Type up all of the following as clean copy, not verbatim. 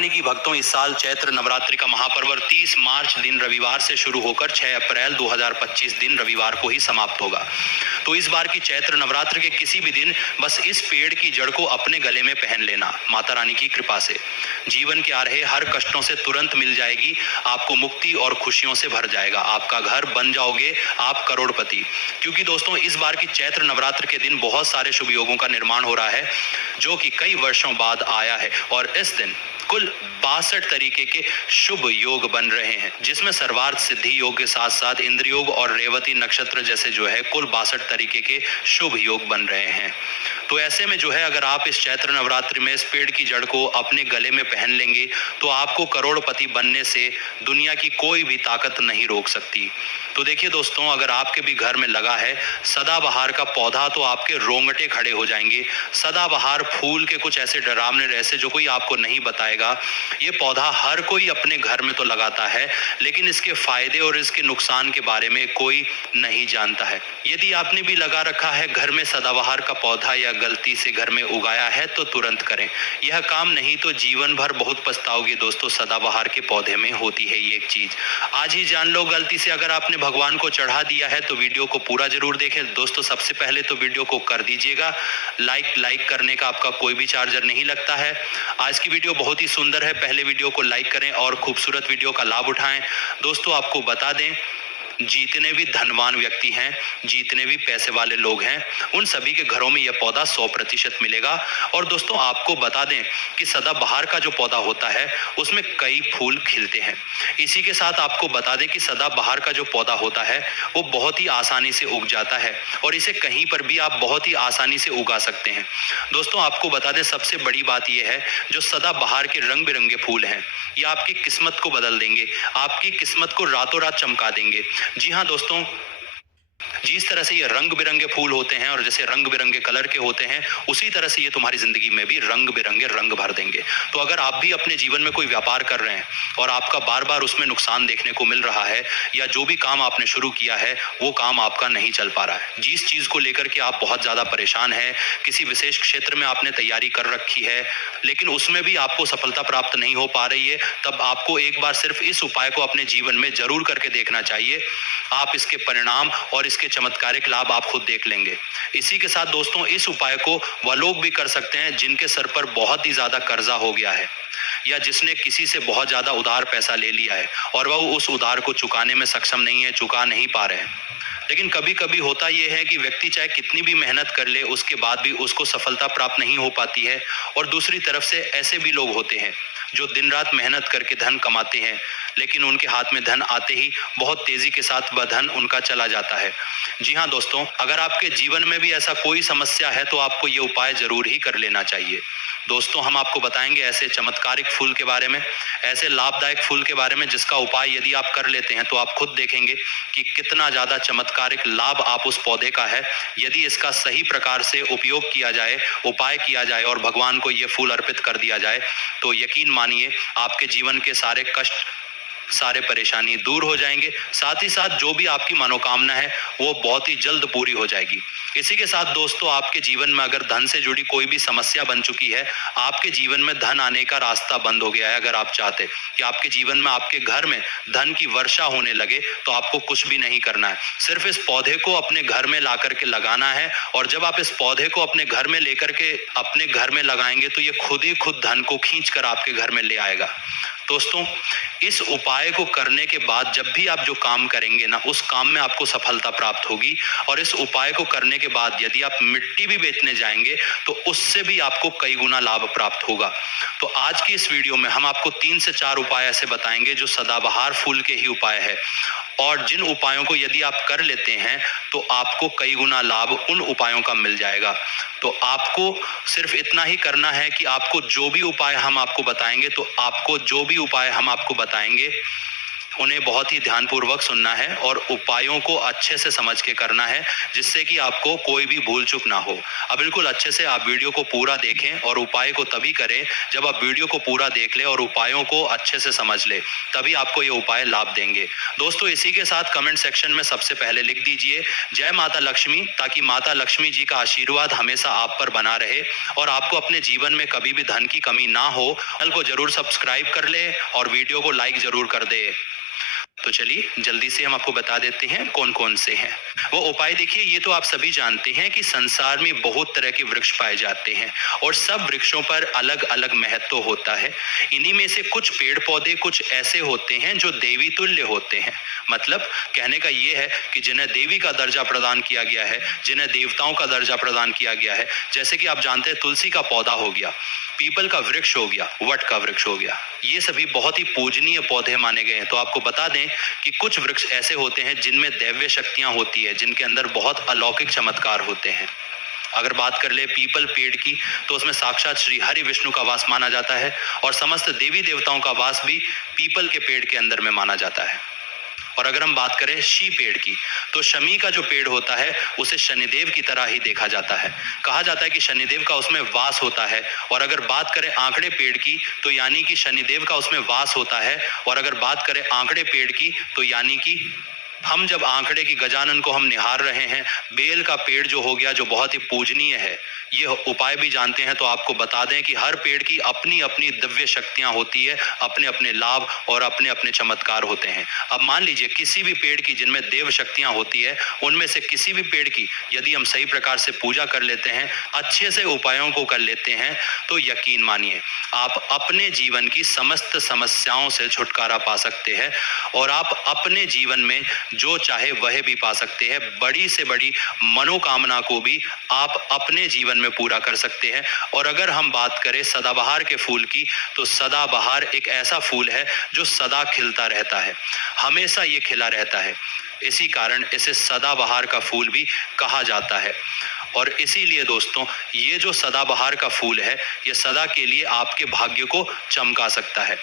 रानी की भक्तों, इस साल चैत्र नवरात्रि का महापर्व 30 मार्च दिन रविवार से शुरू होकर 6 अप्रैल 2025 दिन रविवार को ही समाप्त होगा। तो इस बार की चैत्र नवरात्रि के किसी भी दिन बस इस पेड़ की जड़ को अपने गले में पहन लेना। माता रानी की कृपा से जीवन के आ रहे हर कष्टों से तुरंत मिल जाएगी, आपको मुक्ति और खुशियों से भर जाएगा। आपका घर बन जाओगे आप करोड़पति। क्योंकि दोस्तों, इस बार की चैत्र नवरात्र के दिन बहुत सारे शुभ योगों का निर्माण हो रहा है, जो कि कई वर्षों बाद आया है। और इस दिन कुल 62 तरीके के शुभ योग बन रहे हैं, जिसमें सर्वार्थ सिद्धि योग के साथ साथ इंद्र योग और रेवती नक्षत्र जैसे जो है कुल 62 तरीके के शुभ योग बन रहे हैं। तो ऐसे में जो है, अगर आप इस चैत्र नवरात्रि में इस पेड़ की जड़ को अपने गले में पहन लेंगे तो आपको करोड़पति बनने से दुनिया की कोई भी ताकत नहीं रोक सकती। तो देखिए दोस्तों, अगर आपके भी घर में लगा है सदाबहार का पौधा तो आपके रोंगटे खड़े हो जाएंगे। सदाबहार फूल के कुछ ऐसे डरावने रहस्य जो कोई आपको नहीं बताएगा। ये पौधा हर कोई अपने घर में तो लगाता है, लेकिन इसके फायदे और इसके नुकसान के बारे में कोई नहीं जानता है। यदि आपने भी लगा रखा है घर में सदाबहार का पौधा या गलती से घर में उगाया है तो तुरंत करें। यह काम नहीं तो जीवन भर बहुत पछताओगे दोस्तों। सदाबहार के पौधे में होती है ये एक चीज, आज ही जान लो। गलती से अगर आपने भगवान को चढ़ा दिया है तो वीडियो को पूरा जरूर देखें दोस्तों। सबसे पहले तो वीडियो को कर दीजिएगा लाइक करने का आपका कोई भी चार्जर नहीं लगता है। आज की वीडियो बहुत ही सुंदर है, पहले वीडियो को लाइक करें और खूबसूरत वीडियो का लाभ उठाएं। दोस्तों, आपको बता दें, जितने भी धनवान व्यक्ति हैं, जितने भी पैसे वाले लोग हैं, उन सभी के घरों में यह पौधा 100% मिलेगा। और दोस्तों, आपको बता दें कि सदाबहार का जो पौधा होता है उसमें कई फूल खिलते हैं। इसी के साथ आपको बता दें कि सदाबहार का जो पौधा होता है वो बहुत ही आसानी से उग जाता है और इसे कहीं पर भी आप बहुत ही आसानी से उगा सकते हैं। दोस्तों, आपको बता दें, सबसे बड़ी बात यह है, जो सदाबहार के रंग बिरंगे फूल हैं ये आपकी किस्मत को बदल देंगे, आपकी किस्मत को रातों रात चमका देंगे। जी हाँ दोस्तों, जिस तरह से ये रंग बिरंगे फूल होते हैं और जैसे रंग बिरंगे कलर के होते हैं, उसी तरह से ये तुम्हारी जिंदगी में भी रंग बिरंगे रंग भर देंगे। तो अगर आप भी अपने जीवन में कोई व्यापार कर रहे हैं और आपका बार बार उसमें नुकसान देखने को मिल रहा है, या जो भी काम आपने शुरू किया है वो काम आपका नहीं चल पा रहा है, जिस चीज को लेकर के आप बहुत ज्यादा परेशान हैं, किसी विशेष क्षेत्र में आपने तैयारी कर रखी है लेकिन उसमें भी आपको सफलता प्राप्त नहीं हो पा रही है, तब आपको एक बार सिर्फ इस उपाय को अपने जीवन में जरूर करके देखना चाहिए। आप इसके परिणाम और इसके चमत्कारिक लाभ आप खुद देख लेंगे। इसी के साथ दोस्तों, इस उपाय को वह लोग भी कर सकते हैं जिनके सर पर बहुत ही ज्यादा कर्जा हो गया है, या जिसने किसी से बहुत ज्यादा उधार पैसा ले लिया है और वह उस उधार को चुकाने में सक्षम नहीं है, चुका नहीं पा रहे हैं। लेकिन कभी कभी होता यह है कि व्यक्ति चाहे कितनी भी मेहनत कर ले, उसके बाद भी उसको सफलता प्राप्त नहीं हो पाती है। और दूसरी तरफ से ऐसे भी लोग होते हैं जो दिन रात मेहनत करके धन कमाते हैं, लेकिन उनके हाथ में धन आते ही बहुत तेजी के साथ वह धन उनका चला जाता है। जी हाँ दोस्तों, अगर आपके जीवन में भी ऐसा कोई समस्या है तो आपको ये उपाय जरूर ही कर लेना चाहिए। दोस्तों, हम आपको बताएंगे ऐसे चमत्कारिक फूल के बारे में, ऐसे लाभदायक फूल के बारे में जिसका उपाय यदि आप कर लेते हैं तो आप खुद देखेंगे कि कितना ज्यादा चमत्कारिक लाभ आप उस पौधे का है। यदि इसका सही प्रकार से उपयोग किया जाए, उपाय किया जाए और भगवान को ये फूल अर्पित कर दिया जाए, तो यकीन मानिए आपके जीवन के सारे कष्ट, सारे परेशानी दूर हो जाएंगे। साथ ही साथ जो भी आपकी मनोकामना है वो बहुत ही जल्द पूरी हो जाएगी। इसी के साथ दोस्तों, आपके जीवन में अगर धन से जुड़ी कोई भी समस्या बन चुकी है, आपके जीवन में धन आने का रास्ता बंद हो गया है, अगर आप चाहते कि आपके जीवन में, आपके घर में धन की वर्षा होने लगे, तो आपको कुछ भी नहीं करना है, सिर्फ इस पौधे को अपने घर में ला करके लगाना है। और जब आप इस पौधे को अपने घर में लेकर के अपने घर में लगाएंगे तो ये खुद ही खुद धन को खींच कर आपके घर में ले आएगा। दोस्तों, इस उपाय को करने के बाद जब भी आप जो काम करेंगे ना, उस काम में आपको सफलता प्राप्त होगी। और इस उपाय को करने के बाद यदि आप मिट्टी भी बेचने जाएंगे तो उससे भी आपको कई गुना लाभ प्राप्त होगा। तो आज की इस वीडियो में हम आपको 3 से 4 उपाय ऐसे बताएंगे जो सदाबहार फूल के ही उपाय है, और जिन उपायों को यदि आप कर लेते हैं तो आपको कई गुना लाभ उन उपायों का मिल जाएगा। तो आपको सिर्फ इतना ही करना है कि आपको जो भी उपाय हम आपको बताएंगे उन्हें बहुत ही ध्यानपूर्वक सुनना है और उपायों को अच्छे से समझ के करना है, जिससे कि आपको कोई भी भूल चूक ना हो। अब बिल्कुल अच्छे से आप वीडियो को पूरा देखें और उपाय को तभी करें जब आप वीडियो को पूरा देख लें और उपायों को अच्छे से समझ लें, तभी आपको ये उपाय लाभ देंगे। दोस्तों, इसी के साथ कमेंट सेक्शन में सबसे पहले लिख दीजिए जय माता लक्ष्मी, ताकि माता लक्ष्मी जी का आशीर्वाद हमेशा आप पर बना रहे और आपको अपने जीवन में कभी भी धन की कमी ना हो। चैनल को जरूर सब्सक्राइब कर ले और वीडियो को लाइक जरूर कर दे। तो चलिए जल्दी से हम आपको बता देते हैं कौन कौन से हैं वो उपाय। देखिए, ये तो आप सभी जानते हैं कि संसार में बहुत तरह के वृक्ष पाए जाते हैं और सब वृक्षों पर अलग अलग महत्व होता है। इन्हीं में से कुछ पेड़ पौधे कुछ ऐसे होते हैं जो देवी तुल्य होते हैं। मतलब कहने का ये है कि जिन्हें देवी का दर्जा प्रदान किया गया है, जिन्हें देवताओं का दर्जा प्रदान किया गया है। जैसे कि आप जानते हैं, तुलसी का पौधा हो गया, पीपल का वृक्ष हो गया, वट का वृक्ष हो गया, ये सभी बहुत ही पूजनीय पौधे माने गए हैं। तो आपको बता दें कि कुछ वृक्ष ऐसे होते हैं जिनमें दैव्य शक्तियां होती है, जिनके अंदर बहुत अलौकिक चमत्कार होते हैं। अगर बात कर ले पीपल पेड़ की, तो उसमें साक्षात श्री हरि विष्णु का वास माना जाता है और समस्त देवी देवताओं का वास भी पीपल के पेड़ के अंदर में माना जाता है। और अगर हम बात करें शी पेड़ की, तो शमी का जो पेड़ होता है उसे शनिदेव की तरह ही देखा जाता है। कहा जाता है कि शनिदेव का उसमें वास होता है। और अगर बात करें आंकड़े पेड़ की, तो यानी कि शनिदेव का उसमें वास होता है। और अगर बात करें आंकड़े पेड़ की, तो यानी कि हम जब आंकड़े की गजानन को हम निहार रहे हैं, बेल का पेड़ जो हो गया, जो बहुत ही पूजनीय है, ये उपाय भी जानते हैं, तो आपको बता दें कि हर पेड़ की अपनी अपनी दिव्य शक्तियां होती है, अपने अपने लाभ और अपने अपने चमत्कार होते हैं। अब मान लीजिए किसी भी पेड़ की जिनमें देव शक्तियां होती है, उनमें से किसी भी पेड़ की यदि हम सही प्रकार से पूजा कर लेते हैं, अच्छे से उपायों को कर लेते हैं, तो यकीन मानिए आप अपने जीवन की समस्त समस्याओं से छुटकारा पा सकते हैं और आप अपने जीवन में जो चाहे वह भी पा सकते हैं। बड़ी से बड़ी मनोकामना को भी आप अपने जीवन में पूरा कर सकते हैं। और अगर हम बात करें सदाबहार के फूल की, तो सदाबहार एक ऐसा फूल है जो सदा खिलता रहता है, हमेशा ये खिला रहता है। इसी कारण इसे सदाबहार का फूल भी कहा जाता है। और इसीलिए दोस्तों, ये जो सदाबहार का फूल है, ये सदा के लिए आपके भाग्य को चमका सकता है,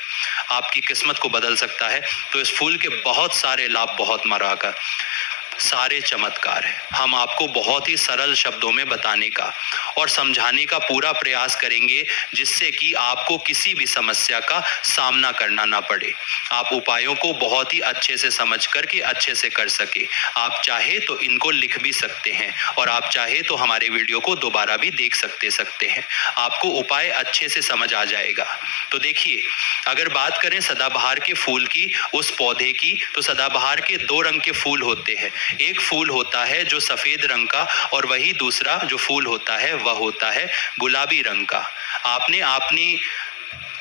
आपकी किस्मत को बदल सकता है। तो इस फूल के बहुत सारे लाभ, बहुत मराकर सारे चमत्कार है। हम आपको बहुत ही सरल शब्दों में बताने का और समझाने का पूरा प्रयास करेंगे, जिससे कि आपको किसी भी समस्या का सामना करना ना पड़े। आप उपायों को बहुत ही अच्छे से समझ करके अच्छे से कर सके। आप चाहे तो इनको लिख भी सकते हैं और आप चाहे तो हमारे वीडियो को दोबारा भी देख सकते हैं। आपको उपाय अच्छे से समझ आ जाएगा। तो देखिए, अगर बात करें सदाबहार के फूल की, उस पौधे की, तो सदाबहार के दो रंग के फूल होते हैं। एक फूल होता है जो सफेद रंग का, और वही दूसरा जो फूल होता है वह होता है गुलाबी रंग का। आपने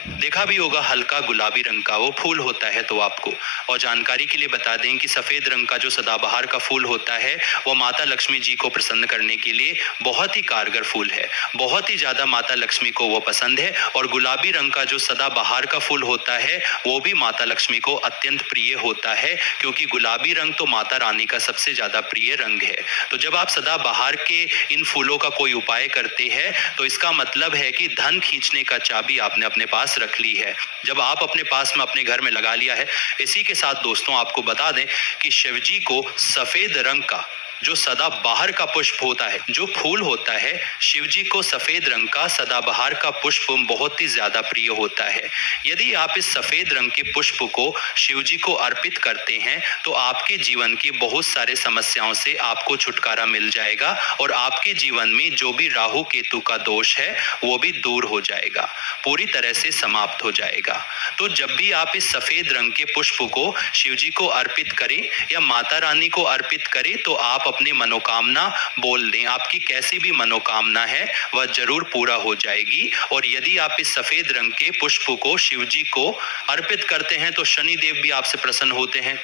देखा भी होगा, हल्का गुलाबी रंग का वो फूल होता है। तो आपको और जानकारी के लिए बता दें कि सफेद रंग का जो सदाबहार का फूल होता है, वो माता लक्ष्मी जी को प्रसन्न करने के लिए बहुत ही कारगर फूल है, बहुत ही ज्यादा माता लक्ष्मी को वो पसंद है। और गुलाबी रंग का जो सदाबहार का फूल होता है, वो भी माता लक्ष्मी को अत्यंत प्रिय होता है, क्योंकि गुलाबी रंग तो माता रानी का सबसे ज्यादा प्रिय रंग है। तो जब आप सदाबहार के इन फूलों का कोई उपाय करते हैं, तो इसका मतलब है कि धन खींचने का चाबी आपने अपने पास रख ली है। जब आप अपने पास में अपने घर में लगा लिया है। इसी के साथ दोस्तों, आपको बता दें कि शिव जी को सफेद रंग का जो सदाबहार का पुष्प होता है, जो फूल होता है, शिव जी को सफेद रंग का सदाबहार का पुष्प बहुत ही ज्यादा प्रिय होता है। यदि आप इस सफेद रंग के पुष्प को शिव जी को अर्पित करते हैं, तो आपके जीवन की बहुत सारे समस्याओं से आपको छुटकारा मिल जाएगा और आपके जीवन में जो भी राहु केतु का दोष है, वो भी दूर हो जाएगा, पूरी तरह से समाप्त हो जाएगा। तो जब भी आप इस सफेद रंग के पुष्प को शिव जी को अर्पित करें या माता रानी को अर्पित करें, तो आप अपनी मनोकामना बोल दें। आपकी कैसी भी मनोकामना है वह जरूर पूरा हो जाएगी। और यदि आप इस सफेद रंग के पुष्प को शिव जी को अर्पित करते हैं, तो शनि देव भी आपसे प्रसन्न होते हैं।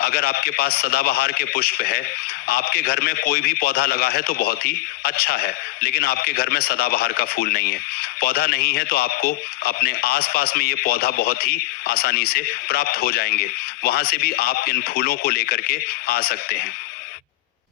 अगर आपके पास सदाबहार के पुष्प है, आपके घर में कोई भी पौधा लगा है तो बहुत ही अच्छा है, लेकिन आपके घर में सदाबहार का फूल नहीं है, पौधा नहीं है, तो आपको अपने आसपास में ये पौधा बहुत ही आसानी से प्राप्त हो जाएंगे। वहां से भी आप इन फूलों को लेकर के आ सकते हैं।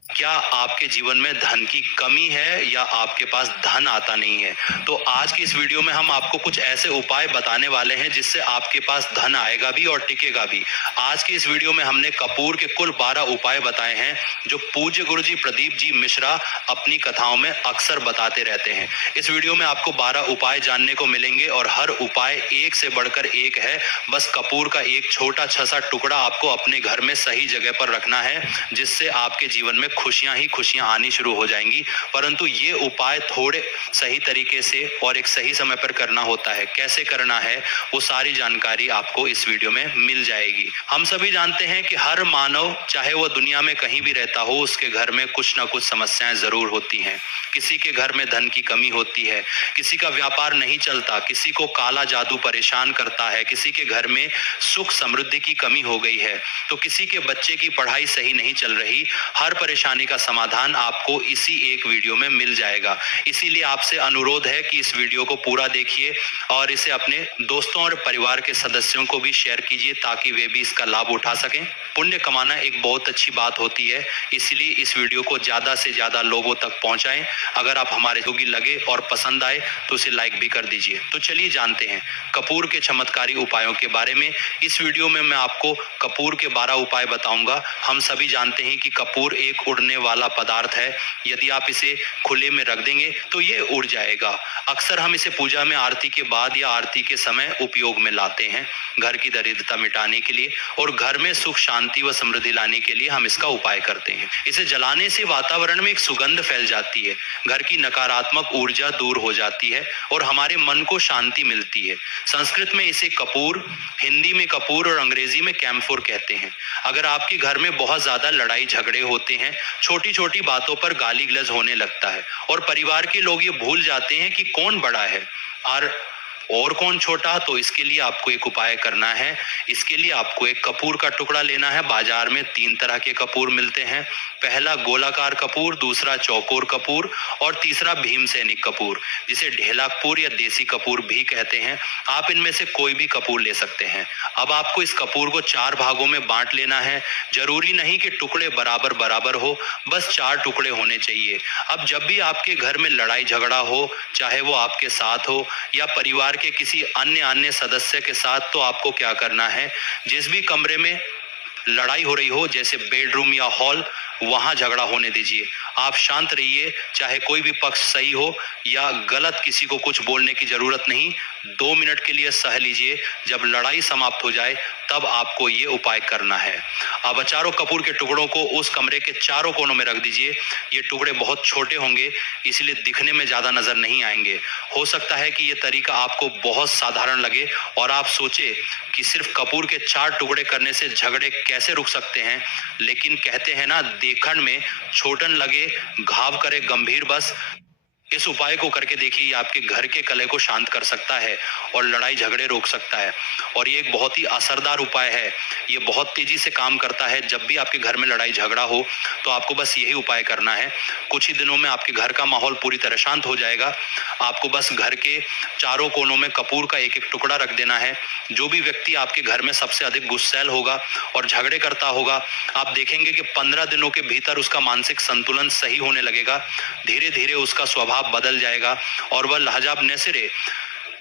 क्या आपके जीवन में धन की कमी है या आपके पास धन आता नहीं है? तो आज की इस वीडियो में हम आपको कुछ ऐसे उपाय बताने वाले हैं जिससे आपके पास धन आएगा भी और टिकेगा भी। आज की इस वीडियो में हमने कपूर के कुल 12 उपाय बताए हैं जो पूज्य गुरु जी प्रदीप जी मिश्रा अपनी कथाओं में अक्सर बताते रहते हैं। इस वीडियो में आपको 12 उपाय जानने को मिलेंगे और हर उपाय एक से बढ़कर एक है। बस कपूर का एक छोटा सा टुकड़ा आपको अपने घर में सही जगह पर रखना है, जिससे आपके जीवन में खुशियां ही खुशियां आनी शुरू हो जाएंगी। परंतु ये उपाय थोड़े सही तरीके से और एक सही समय पर करना होता है। कैसे करना है वो सारी जानकारी आपको इस वीडियो में मिल जाएगी। हम सभी जानते हैं कि हर मानव, चाहे वो दुनिया में कहीं भी रहता हो, उसके घर में कुछ ना कुछ समस्याएं जरूर होती हैं। किसी के घर में धन की कमी होती है, किसी का व्यापार नहीं चलता, किसी को काला जादू परेशान करता है, किसी के घर में सुख समृद्धि की कमी हो गई है, तो किसी के बच्चे की पढ़ाई सही नहीं चल रही। हर परेशानी का समाधान आपको इसी एक वीडियो में मिल जाएगा। इसीलिए आपसे अनुरोध है कि इस वीडियो को पूरा देखिए और इसे अपने दोस्तों और परिवार के सदस्यों को भी शेयर कीजिए ताकि वे भी इसका लाभ उठा सकें। पुण्य कमाना एक बहुत अच्छी बात होती है, इसलिए इस वीडियो को ज्यादा से ज्यादा लोगों तक पहुंचाएं। अगर आप हमारे योगी लगे और पसंद आए तो उसे लाइक भी कर दीजिए। तो चलिए जानते हैं कपूर के चमत्कारी उपायों के बारे में। इस वीडियो में मैं आपको कपूर के 12 उपाय बताऊंगा। हम सभी जानते हैं कि कपूर एक उड़ने वाला पदार्थ है। यदि आप इसे खुले में रख देंगे तो ये उड़ जाएगा। अक्सर हम इसे पूजा में आरती के बाद या आरती के समय उपयोग में लाते हैं, घर की दरिद्रता मिटाने के लिए और घर में सुख शांति व समृद्धि लाने के लिए हम इसका उपाय करते हैं। इसे जलाने से वातावरण में एक सुगंध फैल जाती है, घर की नकारात्मक ऊर्जा दूर हो जाती है और हमारे मन को शांति मिलती है। संस्कृत में इसे कपूर, हिंदी में कपूर और अंग्रेजी में कैम्फोर कहते हैं। अगर आपके घर में बहुत ज्यादा लड़ाई झगड़े होते हैं, छोटी छोटी बातों पर गाली गलौज होने लगता है और परिवार के लोग ये भूल जाते हैं कि कौन बड़ा है और कौन छोटा, तो इसके लिए आपको एक उपाय करना है। इसके लिए आपको एक कपूर का टुकड़ा लेना है। बाजार में 3 तरह के कपूर मिलते हैं। पहला गोलाकार कपूर, दूसरा चौकोर कपूर और तीसरा भीमसैनिक कपूर, जिसे ढेला कपूर या देसी कपूर भी कहते हैं। आप इनमें से कोई भी कपूर ले सकते हैं। अब आपको इस कपूर को 4 भागों में बांट लेना है। जरूरी नहीं कि टुकड़े बराबर बराबर हो, बस 4 टुकड़े होने चाहिए। अब जब भी आपके घर में लड़ाई झगड़ा हो, चाहे वो आपके साथ हो या परिवार के किसी अन्य सदस्य के साथ, तो आपको क्या करना है, जिस भी कमरे में लड़ाई हो रही हो, जैसे बेडरूम या हॉल, वहां झगड़ा होने दीजिए। आप शांत रहिए, चाहे कोई भी पक्ष सही हो या गलत, किसी को कुछ बोलने की जरूरत नहीं। 2 मिनट के लिए सह लीजिए। जब लड़ाई समाप्त हो जाए तब आपको ये उपाय करना है। अब चारों कपूर के टुकड़ों को उस कमरे के चारों कोनों में रख दीजिए। ये टुकड़े बहुत छोटे होंगे, इसलिए दिखने में ज्यादा नजर नहीं आएंगे। हो सकता है कि ये तरीका आपको बहुत साधारण लगे और आप सोचे कि सिर्फ कपूर के 4 टुकड़े करने से झगड़े कैसे रुक सकते हैं, लेकिन कहते हैं ना, देखण में छोटन लगे घाव करे गंभीर बस। इस उपाय को करके देखिए, ये आपके घर के कलह को शांत कर सकता है और लड़ाई झगड़े रोक सकता है। और ये एक बहुत ही असरदार उपाय है। ये बहुत तेजी से काम करता है। जब भी आपके घर में लड़ाई झगड़ा हो तो आपको बस यही उपाय करना है। कुछ ही दिनों में आपके घर का माहौल पूरी तरह शांत हो जाएगा। आपको बस घर के चारों कोनों में कपूर का एक एक टुकड़ा रख देना है। जो भी व्यक्ति आपके घर में सबसे अधिक गुस्सैल होगा और झगड़े करता होगा, आप देखेंगे कि 15 दिनों के भीतर उसका मानसिक संतुलन सही होने लगेगा। धीरे धीरे उसका स्वभाव बदल जाएगा और वह लहजा न सिरे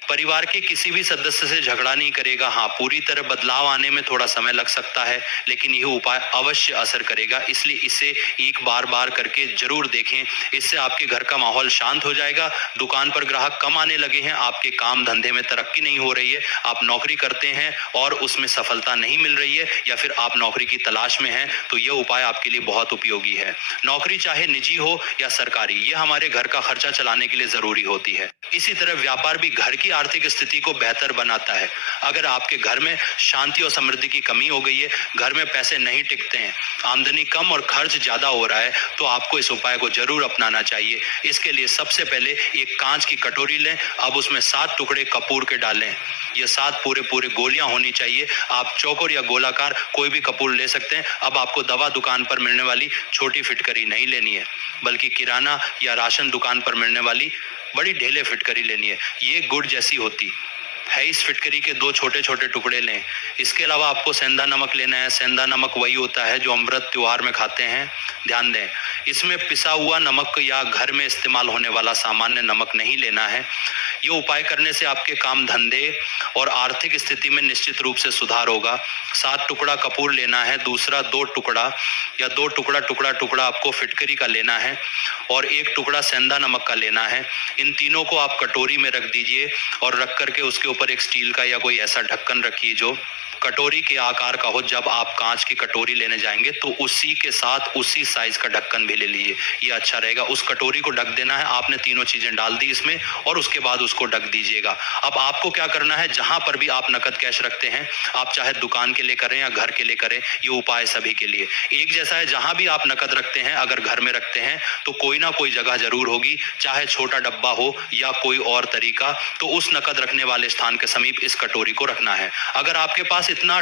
परिवार के किसी भी सदस्य से झगड़ा नहीं करेगा। हाँ, पूरी तरह बदलाव आने में थोड़ा समय लग सकता है, लेकिन यह उपाय अवश्य असर करेगा। इसलिए इसे एक बार करके जरूर देखें। इससे आपके घर का माहौल शांत हो जाएगा। दुकान पर ग्राहक कम आने लगे हैं, आपके काम धंधे में तरक्की नहीं हो रही है, आप नौकरी करते हैं और उसमें सफलता नहीं मिल रही है, या फिर आप नौकरी की तलाश में हैं, तो यह उपाय आपके लिए बहुत उपयोगी है। नौकरी चाहे निजी हो या सरकारी, यह हमारे घर का खर्चा चलाने के लिए जरूरी होती है। इसी तरह व्यापार भी घर की आर्थिक स्थिति को बेहतर बनाता है। अगर आपके घर में शांति और समृद्धि की कमी हो गई है, घर में पैसे नहीं टिकते हैं, आमदनी कम और खर्च ज्यादा हो रहा है, तो आपको इस उपाय को जरूर अपनाना चाहिए। इसके लिए सबसे पहले एक कांच की कटोरी लें। अब उसमें 7 टुकड़े कपूर के डालें। ये 7 पूरे गोलियां होनी चाहिए। आप चौकोर या गोलाकार कोई भी कपूर ले सकते हैं। अब आपको दवा दुकान पर मिलने वाली छोटी फिटकरी नहीं लेनी है, बल्कि किराना या राशन दुकान पर मिलने वाली बड़ी ढेले फिटकरी लेनी है। ये गुड़ जैसी होती है। इस फिटकरी के 2 छोटे छोटे टुकड़े लें। इसके अलावा आपको सेंधा नमक लेना है। सेंधा नमक वही होता है जो अमृत त्योहार में खाते हैं, ध्यान दें। इसमें पिसा हुआ नमक या घर में इस्तेमाल होने वाला सामान्य नमक नहीं लेना है। ये उपाय करने से आपके काम धंधे और आर्थिक स्थिति में निश्चित रूप से सुधार होगा। 7 टुकड़ा कपूर लेना है, दूसरा 2 टुकड़ा या 2 टुकड़ा आपको फिटकरी का लेना है और 1 टुकड़ा सेंधा नमक का लेना है। इन तीनों को आप कटोरी में रख दीजिए और रख करके उसके ऊपर एक स्टील का या कोई ऐसा ढक्कन रखिए जो कटोरी के आकार का हो। जब आप कांच की कटोरी लेने जाएंगे तो उसी के साथ उसी साइज का ढक्कन भी ले लीजिए, ये अच्छा रहेगा। उस कटोरी को ढक देना है। आपने तीनों चीजें डाल दी इसमें और उसके बाद उसको ढक दीजिएगा। अब आपको क्या करना है, जहां पर भी आप नकद कैश रखते हैं, आप चाहे दुकान के लिए करें या घर के लिए करें, ये उपाय सभी के लिए एक जैसा है। जहां भी आप नकद रखते हैं, अगर घर में रखते हैं तो कोई ना कोई जगह जरूर होगी, चाहे छोटा डब्बा हो या कोई और तरीका, तो उस नकद रखने वाले स्थान के समीप इस कटोरी को रखना है। अगर आपके पास इतना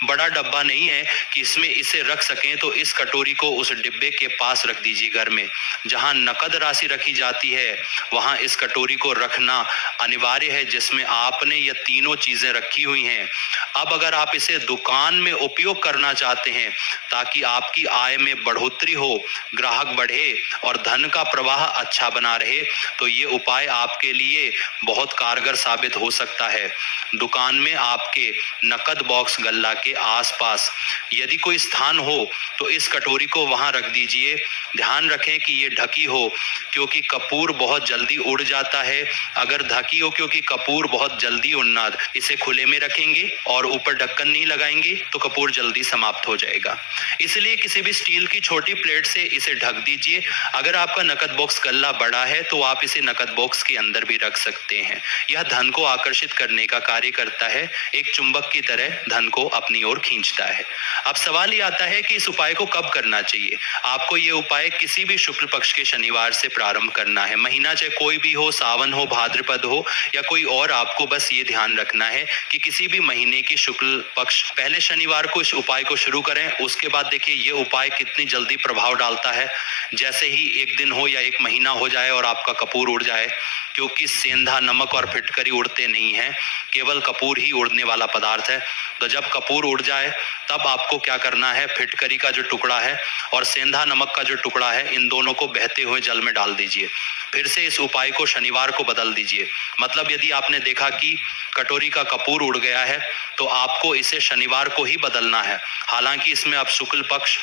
बड़ा डब्बा नहीं है कि इसमें इसे रख सकें, तो इस कटोरी को उस डिब्बे के पास रख दीजिए। घर में जहां नकद राशि रखी जाती है वहां इस कटोरी को रखना अनिवार्य है, जिसमें आपने ये तीनों चीजें रखी हुई हैं। अब अगर आप इसे दुकान में उपयोग करना चाहते हैं ताकि आपकी आय में बढ़ोतरी हो, ग्राहक बढ़े और धन का प्रवाह अच्छा बना रहे, तो ये उपाय आपके लिए बहुत कारगर साबित हो सकता है। दुकान में आपके नकद बॉक्स गल्ला के आसपास यदि कोई स्थान हो तो इस कटोरी को वहां रख दीजिए। ध्यान रखें कि ये ढकी हो, क्योंकि कपूर बहुत जल्दी उड़ जाता है। अगर ढकी हो, क्योंकि कपूर बहुत जल्दी उड़ना, इसे खुले में रखेंगे और ऊपर ढक्कन नहीं लगाएंगे तो कपूर जल्दी समाप्त हो जाएगा। इसलिए किसी भी स्टील की छोटी प्लेट से इसे ढक दीजिए। अगर आपका नकद बॉक्स गल्ला बड़ा है तो आप इसे नकद बॉक्स के अंदर भी रख सकते हैं। यह धन को आकर्षित करने का कार्य करता है, एक चुंबक की तरह धन को अपनी ओर खींचता है। अब सवाल ये आता है कि इस उपाय को कब करना चाहिए। आपको ये उपाय किसी भी शुक्ल पक्ष के शनिवार से प्रारंभ करना है। महीना चाहे कोई भी हो, सावन हो, भाद्रपद हो या कोई और, आपको बस ये ध्यान रखना है कि किसी भी महीने की शुक्ल पक्ष पहले शनिवार को इस उपाय को शुरू करें। उसके बाद देखिए ये उपाय कितनी जल्दी प्रभाव डालता है। जैसे ही एक दिन हो या एक महीना हो जाए और आपका कपूर उड़ जाए, क्योंकि सेंधा नमक और फिटकरी उड़ते नहीं हैं, केवल कपूर ही उड़ने वाला पदार्थ है। तो जब कपूर उड़ जाए तब आपको क्या करना है, फिटकरी का जो टुकड़ा है और सेंधा नमक का जो टुकड़ा है, इन दोनों को बहते हुए जल में डाल दीजिए। फिर से इस उपाय को शनिवार को बदल दीजिए। मतलब यदि आपने देखा कि कटोरी का कपूर उड़ गया है तो आपको इसे शनिवार को ही बदलना है। हालांकि इसमें अब शुक्ल पक्ष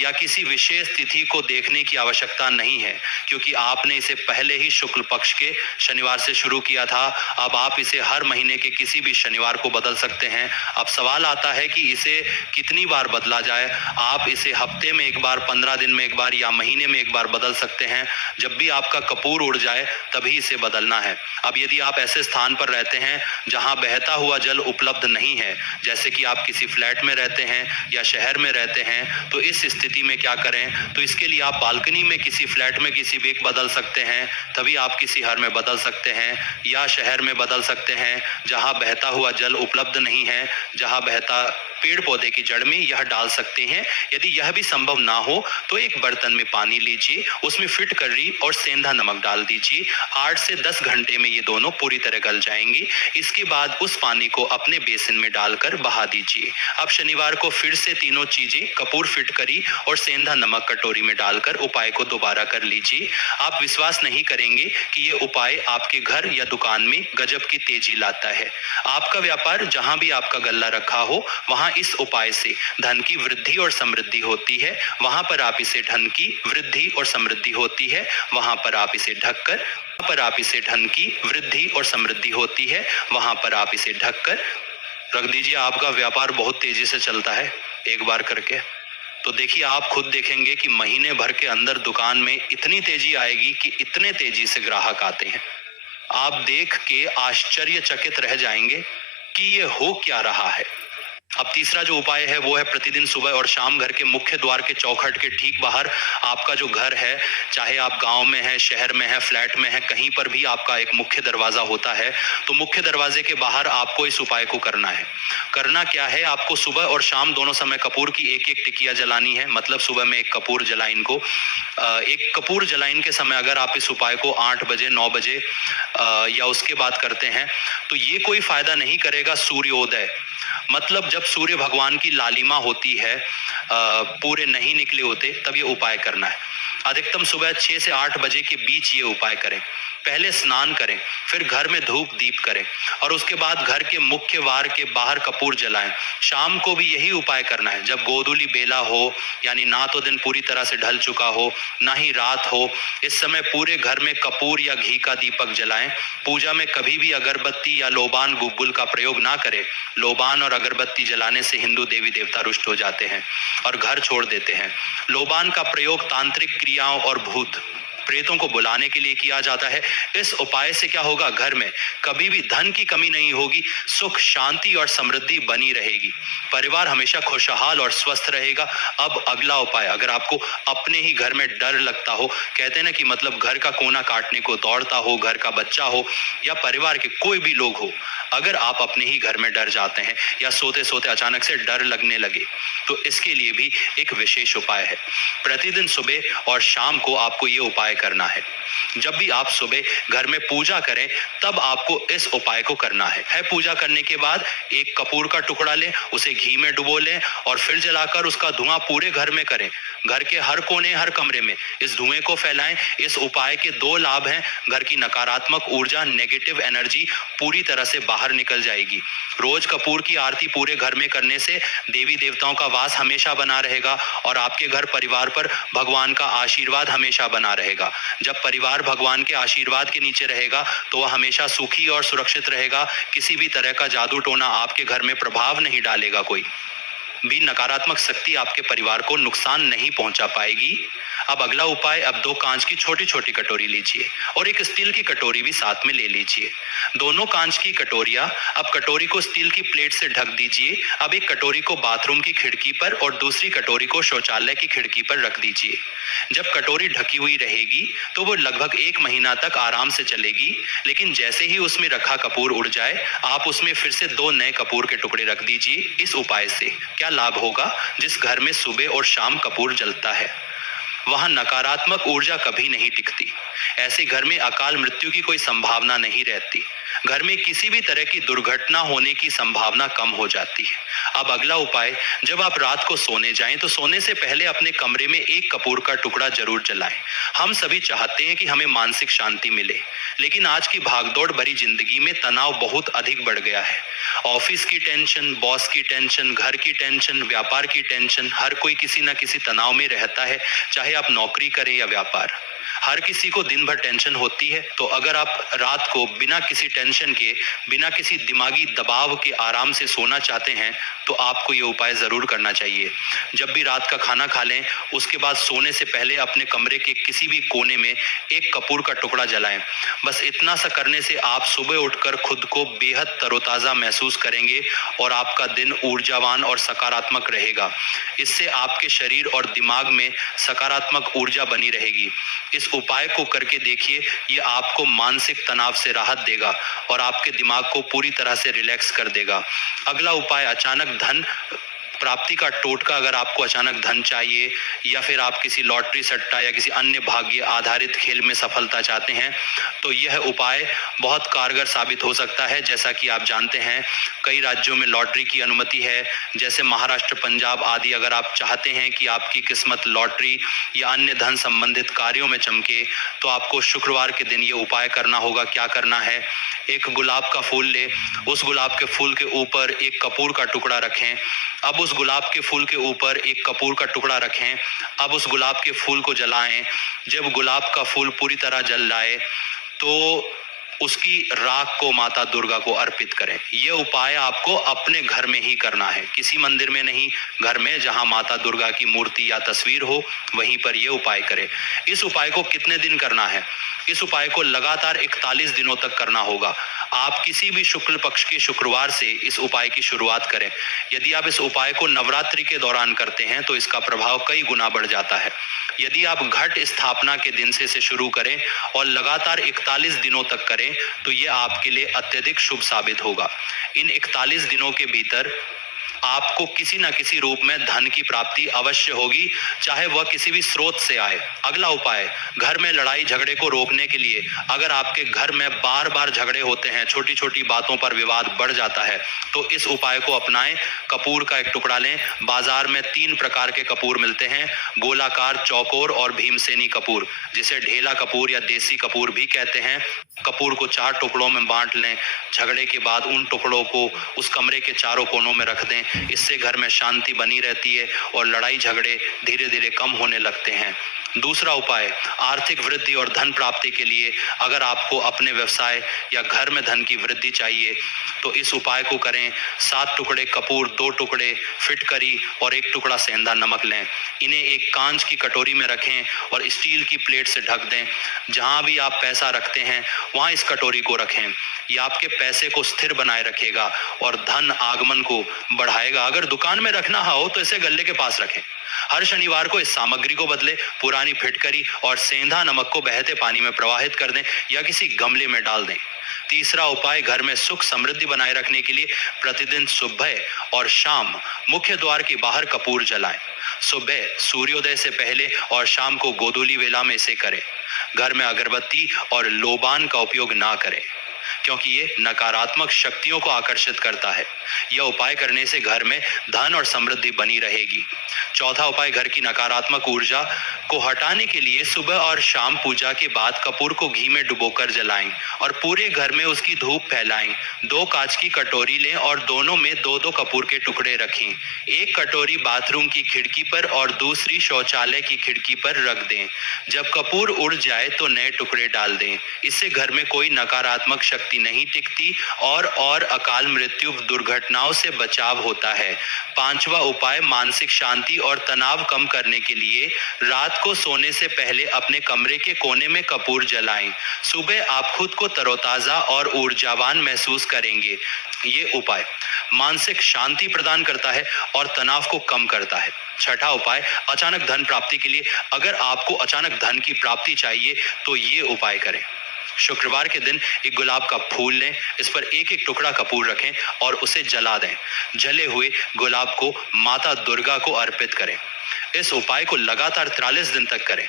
या किसी विशेष तिथि को देखने की आवश्यकता नहीं है, क्योंकि आपने इसे पहले ही शुक्ल पक्ष के शनिवार से शुरू किया था। अब आप इसे हर महीने के किसी भी शनिवार को बदल सकते हैं। अब सवाल आता है कि इसे कितनी बार बदला जाए। आप इसे हफ्ते में एक बार, 15 दिन में एक बार या महीने में एक बार बदल सकते हैं। जब भी आपका कपूर उड़ जाए तभी इसे बदलना है। अब यदि आप ऐसे स्थान पर रहते हैं जहां बहता हुआ जल उपलब्ध नहीं है, जैसे कि आप किसी फ्लैट में रहते हैं या शहर में रहते हैं, तो इस स्थिति में क्या करें, तो इसके लिए आप बालकनी में किसी फ्लैट में किसी भी एक बदल सकते हैं, तभी आप किसी घर में बदल सकते हैं या शहर में बदल सकते हैं जहां बहता हुआ जल उपलब्ध नहीं है, जहां बहता पेड़ पौधे की जड़ में यह डाल सकते हैं। यदि यह भी संभव ना हो तो एक बर्तन में पानी लीजिए, उसमें फिटकरी और सेंधा नमक डाल दीजिए। 8 से 10 घंटे में ये दोनों पूरी तरह गल जाएंगे। इसके बाद उस पानी को अपने बेसिन में डालकर बहा दीजिए। अब शनिवार को फिर से तीनों चीजें, कपूर, फिटकरी और सेंधा नमक कटोरी में डालकर उपाय को दोबारा कर लीजिए। आप विश्वास नहीं करेंगे कि ये उपाय आपके घर या दुकान में गजब की तेजी लाता है। आपका व्यापार जहां भी आपका गल्ला रखा हो वहां इस उपाय से धन की वृद्धि और समृद्धि होती है। वहां पर आप इसे धन की वृद्धि और समृद्धि होती है, वहां पर आप इसे ढककर, पर आप इसे धन की वृद्धि और समृद्धि होती है, वहां पर आप इसे ढककर रख दीजिए। आपका व्यापार बहुत तेजी से चलता है एक बार करके। तो देखिए, आप खुद देखेंगे कि महीने भर के अंदर दुकान में इतनी तेजी आएगी कि इतने तेजी से ग्राहक आते हैं। आप देख के आश्चर्यचकित रह जाएंगे कि ये हो क्या रहा है। अब तीसरा जो उपाय है वो है प्रतिदिन सुबह और शाम घर के मुख्य द्वार के चौखट के ठीक बाहर, आपका जो घर है, चाहे आप गांव में है, शहर में है, फ्लैट में है, कहीं पर भी आपका एक मुख्य दरवाजा होता है, तो मुख्य दरवाजे के बाहर आपको इस उपाय को करना है। करना क्या है, आपको सुबह और शाम दोनों समय कपूर की एक एक टिकिया जलानी है। मतलब सुबह में एक कपूर जलाइन को, एक कपूर जलाइन के समय अगर आप इस उपाय को 8 बजे 9 बजे या उसके बाद करते हैं तो ये कोई फायदा नहीं करेगा सूर्योदय मतलब जब सूर्य भगवान की लालिमा होती है, पूरे नहीं निकले होते, तब ये उपाय करना है। अधिकतम सुबह 6 से 8 बजे के बीच ये उपाय करें। पहले स्नान करें, फिर घर में धूप दीप करें और उसके बाद घर के मुख्य वार के बाहर कपूर जलाएं। शाम को भी यही उपाय करना है, जब गोधूली बेला हो, यानी ना तो दिन पूरी तरह से ढल चुका हो ना ही रात हो। इस समय पूरे घर में कपूर या घी का दीपक जलाएं। पूजा में कभी भी अगरबत्ती या लोबान गुग्गुल का प्रयोग ना करें। लोबान और अगरबत्ती जलाने से हिंदू देवी देवता रुष्ट हो जाते हैं और घर छोड़ देते हैं। लोबान का प्रयोग तांत्रिक क्रियाओं और भूत प्रेतों को बुलाने के लिए किया जाता है। इस उपाय से क्या होगा, घर में कभी भी धन की कमी नहीं होगी, सुख शांति और समृद्धि बनी रहेगी, परिवार हमेशा खुशहाल और स्वस्थ रहेगा। अब अगला उपाय, अगर आपको अपने ही घर में डर लगता हो, कहते हैं ना कि मतलब घर का कोना काटने को दौड़ता हो, घर का बच्चा हो या परिवार के कोई भी लोग हो, अगर आप अपने ही घर में डर जाते हैं या सोते सोते अचानक से डर लगने लगे, तो इसके लिए भी एक विशेष उपाय है। प्रतिदिन सुबह और शाम को आपको ये उपाय करना है। जब भी आप सुबह घर में पूजा करें, तब आपको इस उपाय को करना है। पूजा करने के बाद एक कपूर का टुकड़ा लें, उसे घी में डुबो लें और फिर जलाकर उसका धुआं पूरे घर में करें। घर के हर कोने, हर कमरे में इस धुएं को फैलाएं। इस उपाय के 2 लाभ हैं। घर की नकारात्मक ऊर्जा, नेगेटिव एनर्जी पूरी तरह से बाहर निकल जाएगी। रोज कपूर की आरती पूरे घर में करने से देवी देवताओं का वास हमेशा बना रहेगा और आपके घर परिवार पर भगवान का आशीर्वाद हमेशा बना रहेगा। जब परिवार भगवान के आशीर्वाद के नीचे रहेगा तो वह हमेशा सुखी और सुरक्षित रहेगा। किसी भी तरह का जादू टोना आपके घर में प्रभाव नहीं डालेगा, कोई भी नकारात्मक शक्ति आपके परिवार को नुकसान नहीं पहुंचा पाएगी। अब अगला उपाय, अब 2 कांच की छोटी छोटी कटोरी लीजिए और एक स्टील की कटोरी भी साथ में ले लीजिए। दोनों कांच की कटोरियां, अब कटोरी को स्टील की प्लेट से ढक दीजिए। अब एक कटोरी को बाथरूम की खिड़की पर और दूसरी कटोरी को शौचालय की खिड़की पर रख दीजिए। जब कटोरी ढकी हुई रहेगी तो वो लगभग 1 महीना तक आराम से चलेगी, लेकिन जैसे ही उसमें रखा कपूर उड़ जाए, आप उसमें फिर से 2 नए कपूर के टुकड़े रख दीजिए। इस उपाय से क्या लाभ होगा, जिस घर में सुबह और शाम कपूर जलता है वहां नकारात्मक ऊर्जा कभी नहीं टिकती। ऐसे घर में अकाल मृत्यु की कोई संभावना नहीं रहती। घर में किसी भी तरह की दुर्घटना होने की संभावना कम हो जाती है। अब अगला उपाय, जब आप रात को सोने जाएं तो सोने से पहले अपने कमरे में एक कपूर का टुकड़ा जरूर जलाएं। हम सभी चाहते हैं कि हमें मानसिक शांति मिले, लेकिन आज की भागदौड़ भरी जिंदगी में तनाव बहुत अधिक बढ़ गया है। ऑफिस की टेंशन, बॉस की टेंशन, घर की टेंशन, व्यापार की टेंशन, हर कोई किसी न किसी तनाव में रहता है, चाहे आप नौकरी करें या व्यापार। हर किसी को दिन भर टेंशन होती है। तो अगर आप रात को बिना किसी टेंशन के, बिना किसी दिमागी दबाव के आराम से सोना चाहते हैं तो आपको ये उपाय जरूर करना चाहिए। जब भी रात का खाना खा लें, उसके बाद सोने से पहले अपने कमरे के किसी भी कोने में एक कपूर का टुकड़ा जलाएं। बस इतना सा करने से आप सुबह उठकर खुद को बेहद तरोताजा महसूस करेंगे और आपका दिन ऊर्जावान और सकारात्मक रहेगा। इससे आपके शरीर और दिमाग में सकारात्मक ऊर्जा बनी रहेगी। इस उपाय को करके देखिए, ये आपको मानसिक तनाव से राहत देगा और आपके दिमाग को पूरी तरह से रिलैक्स कर देगा। अगला उपाय, अचानक धन प्राप्ति का टोटका। अगर आपको अचानक धन चाहिए या फिर आप किसी लॉटरी, सट्टा या किसी अन्य भाग्य आधारित खेल में सफलता चाहते हैं तो यह उपाय बहुत कारगर साबित हो सकता है। जैसा कि आप जानते हैं, कई राज्यों में लॉटरी की अनुमति है, जैसे महाराष्ट्र, पंजाब आदि। अगर आप चाहते हैं कि आपकी किस्मत लॉटरी या अन्य धन संबंधित कार्यों में चमके तो आपको शुक्रवार के दिन ये उपाय करना होगा। क्या करना है, एक गुलाब का फूल ले, उस गुलाब के फूल के ऊपर एक कपूर का टुकड़ा रखें। अब उस गुलाब के फूल के ऊपर एक कपूर का टुकड़ा रखें। अब उस गुलाब के फूल को जलाएं। जब गुलाब का फूल पूरी तरह जल जाए तो उसकी राख को माता दुर्गा को अर्पित करें। ये उपाय आपको अपने घर में ही करना है, किसी मंदिर में नहीं, घर में जहां माता दुर्गा की मूर्ति या तस्वीर हो वहीं पर ये उपाय करें। इस उपाय को कितने दिन करना है? इस उपाय को लगातार 41 दिनों तक करना होगा। आप किसी भी शुक्ल पक्ष के शुक्रवार से इस उपाय की शुरुआत करें। यदि आप इस उपाय को नवरात्रि के दौरान करते हैं तो इसका प्रभाव कई गुना बढ़ जाता है। यदि आप घट स्थापना के दिन से शुरू करें और लगातार 41 दिनों तक करें तो ये आपके लिए अत्यधिक शुभ साबित होगा। इन 41 दिनों के भीतर आपको किसी न किसी रूप में धन की प्राप्ति अवश्य होगी, चाहे वह किसी भी स्रोत से आए। अगला उपाय, घर में लड़ाई झगड़े को रोकने के लिए अगर आपके घर में बार बार झगड़े होते हैं, छोटी छोटी बातों पर विवाद बढ़ जाता है, तो इस उपाय को अपनाएं। कपूर का एक टुकड़ा लें। बाजार में 3 प्रकार के कपूर मिलते हैं, गोलाकार, चौकोर और भीमसेनी कपूर, जिसे ढेला कपूर या देसी कपूर भी कहते हैं। कपूर को 4 टुकड़ों में बांट लें। झगड़े के बाद उन टुकड़ों को उस कमरे के चारों कोनों में रख दें। इससे घर में शांति बनी रहती है और लड़ाई झगड़े धीरे धीरे कम होने लगते हैं। दूसरा उपाय, आर्थिक वृद्धि और धन प्राप्ति के लिए अगर आपको अपने व्यवसाय या घर में धन की वृद्धि चाहिए तो इस उपाय को करें। 7 टुकड़े कपूर, 2 टुकड़े फिटकरी और 1 टुकड़ा सेंधा नमक लें। इन्हें एक कांच की कटोरी में रखें और स्टील की प्लेट से ढक दें। जहां भी आप पैसा रखते हैं वहां इस कटोरी को रखें। ये आपके पैसे को स्थिर बनाए रखेगा और धन आगमन को बढ़ाएगा। अगर दुकान में रखना हो तो इसे गल्ले के पास रखें। हर शनिवार को इस सामग्री को बदले। पुरानी फिटकरी और सेंधा नमक को बहते पानी में प्रवाहित कर दें या किसी गमले में डाल दें। तीसरा उपाय, घर में सुख समृद्धि बनाए रखने के लिए प्रतिदिन सुबह और शाम मुख्य द्वार के बाहर कपूर जलाएं। सुबह सूर्योदय से पहले और शाम को गोधूली वेला में इसे करें। घर में अगरबत्ती और लोबान का उपयोग ना करें, क्योंकि ये नकारात्मक शक्तियों को आकर्षित करता है। यह उपाय करने से घर में धन और समृद्धि बनी रहेगी। चौथा उपाय, घर की नकारात्मक ऊर्जा को हटाने के लिए सुबह और शाम पूजा के बाद कपूर को घी में डुबोकर जलाएं और पूरे घर में उसकी धूप फैलाएं। 2 कांच की कटोरी लें और दोनों में 2-2 कपूर के टुकड़े रखें। एक कटोरी बाथरूम की खिड़की पर और दूसरी शौचालय की खिड़की पर रख दें। जब कपूर उड़ जाए तो नए टुकड़े डाल दें। इससे घर में कोई नकारात्मक शक्ति नहीं टिकती और अकाल मृत्यु दुर्घटनाओं से बचाव होता है। 5वां उपाय, मानसिक शांति और तनाव कम करने के लिए रात को सोने से पहले अपने कमरे के कोने में कपूर जलाएं। सुबह आप खुद को तरोताजा और ऊर्जावान महसूस करेंगे। ये उपाय मानसिक शांति प्रदान करता है और तनाव को कम करता है। छठा उपाय, अचानक धन प्राप्ति के लिए अगर आपको अचानक धन की प्राप्ति चाहिए तो ये उपाय करें। शुक्रवार के दिन एक गुलाब का फूल लें, इस पर 1-1 टुकड़ा कपूर रखें और उसे जला दें। जले हुए गुलाब को माता दुर्गा को अर्पित करें। इस उपाय को लगातार 43 दिन तक करें।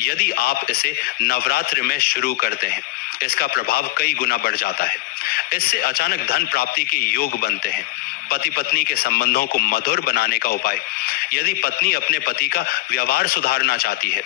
यदि आप इसे नवरात्रि में शुरू करते हैं, इसका प्रभाव कई गुना बढ़ जाता है। इससे अचानक धन प्राप्ति के योग बनते हैं। पति पत्नी के संबंधों को मधुर बनाने का उपाय, यदि पत्नी अपने पति का व्यवहार सुधारना चाहती है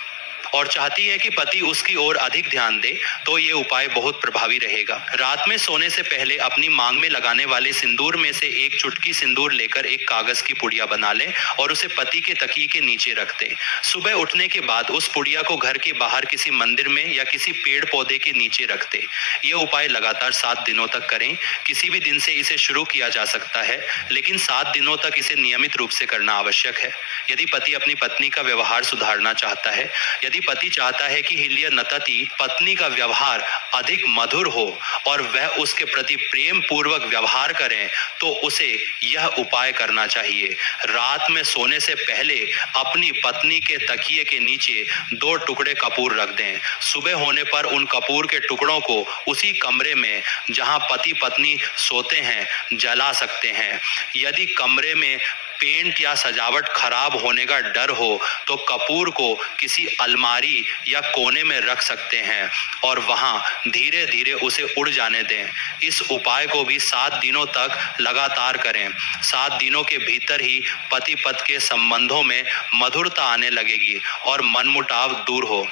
और चाहती है कि पति उसकी ओर अधिक ध्यान दे, तो ये उपाय बहुत प्रभावी रहेगा। रात में सोने से पहले अपनी मांग में लगाने वाले सिंदूर में से 1 चुटकी सिंदूर लेकर एक कागज की पुड़िया बना लें और उसे पति के तकिए के नीचे रख दें। सुबह उठने के बाद उस पुड़िया को घर के बाहर किसी मंदिर में या किसी पेड़ पौधे के नीचे रख दें। यह उपाय लगातार 7 दिनों तक करें। किसी भी दिन से इसे शुरू किया जा सकता है, लेकिन 7 दिनों तक इसे नियमित रूप से करना आवश्यक है। यदि पति अपनी पत्नी का व्यवहार सुधारना चाहता है, यदि पति चाहता है कि हिलिया नतति पत्नी का व्यवहार अधिक मधुर हो और वह उसके प्रति प्रेम पूर्वक व्यवहार करें, तो उसे यह उपाय करना चाहिए। रात में सोने से पहले अपनी पत्नी के तकिए के नीचे 2 टुकड़े कपूर रख दें। सुबह होने पर उन कपूर के टुकड़ों को उसी कमरे में जहां पति पत्नी सोते हैं जला सकते हैं। यदि कमरे में पेंट या सजावट खराब होने का डर हो तो कपूर को किसी अलमारी या कोने में रख सकते हैं और वहां धीरे धीरे उसे उड़ जाने दें। इस उपाय को भी 7 दिनों तक लगातार करें। 7 दिनों के भीतर ही पति पत्नी के संबंधों में मधुरता आने लगेगी और मनमुटाव दूर हो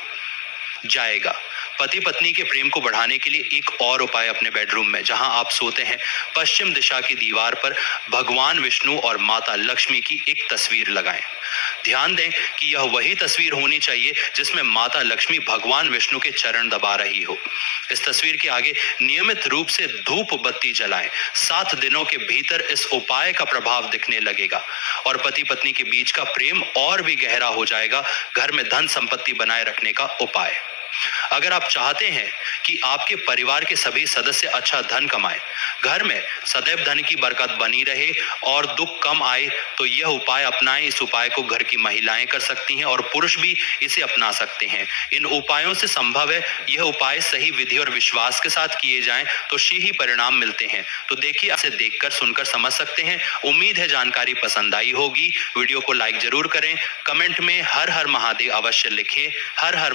जाएगा। पति पत्नी के प्रेम को बढ़ाने के लिए एक और उपाय, अपने बेडरूम में जहां आप सोते हैं पश्चिम दिशा की दीवार पर भगवान विष्णु और माता लक्ष्मी की एक तस्वीर लगाएं। ध्यान दें कि यह वही तस्वीर होनी चाहिए जिसमें माता लक्ष्मी भगवान विष्णु के चरण दबा रही हो। इस तस्वीर के आगे नियमित रूप से धूप बत्ती जलाएं। 7 दिनों के भीतर इस उपाय का प्रभाव दिखने लगेगा और पति पत्नी के बीच का प्रेम और भी गहरा हो जाएगा। घर में धन संपत्ति बनाए रखने का उपाय, अगर आप चाहते हैं कि आपके परिवार के सभी सदस्य अच्छा धन कमाएं, घर में सदैव धन की बरकत बनी रहे और दुख कम आए, तो यह उपाय अपनाएं। इस उपाय को घर की महिलाएं कर सकती हैं और पुरुष भी इसे अपना सकते हैं। इन उपायों से संभव है यह उपाय सही विधि और विश्वास के साथ किए जाएं तो ही परिणाम मिलते हैं। तो देखिए, इसे देखकर सुनकर समझ सकते हैं। उम्मीद है जानकारी पसंद आई होगी। वीडियो को लाइक जरूर करें, कमेंट में हर हर महादेव अवश्य लिखें। हर हर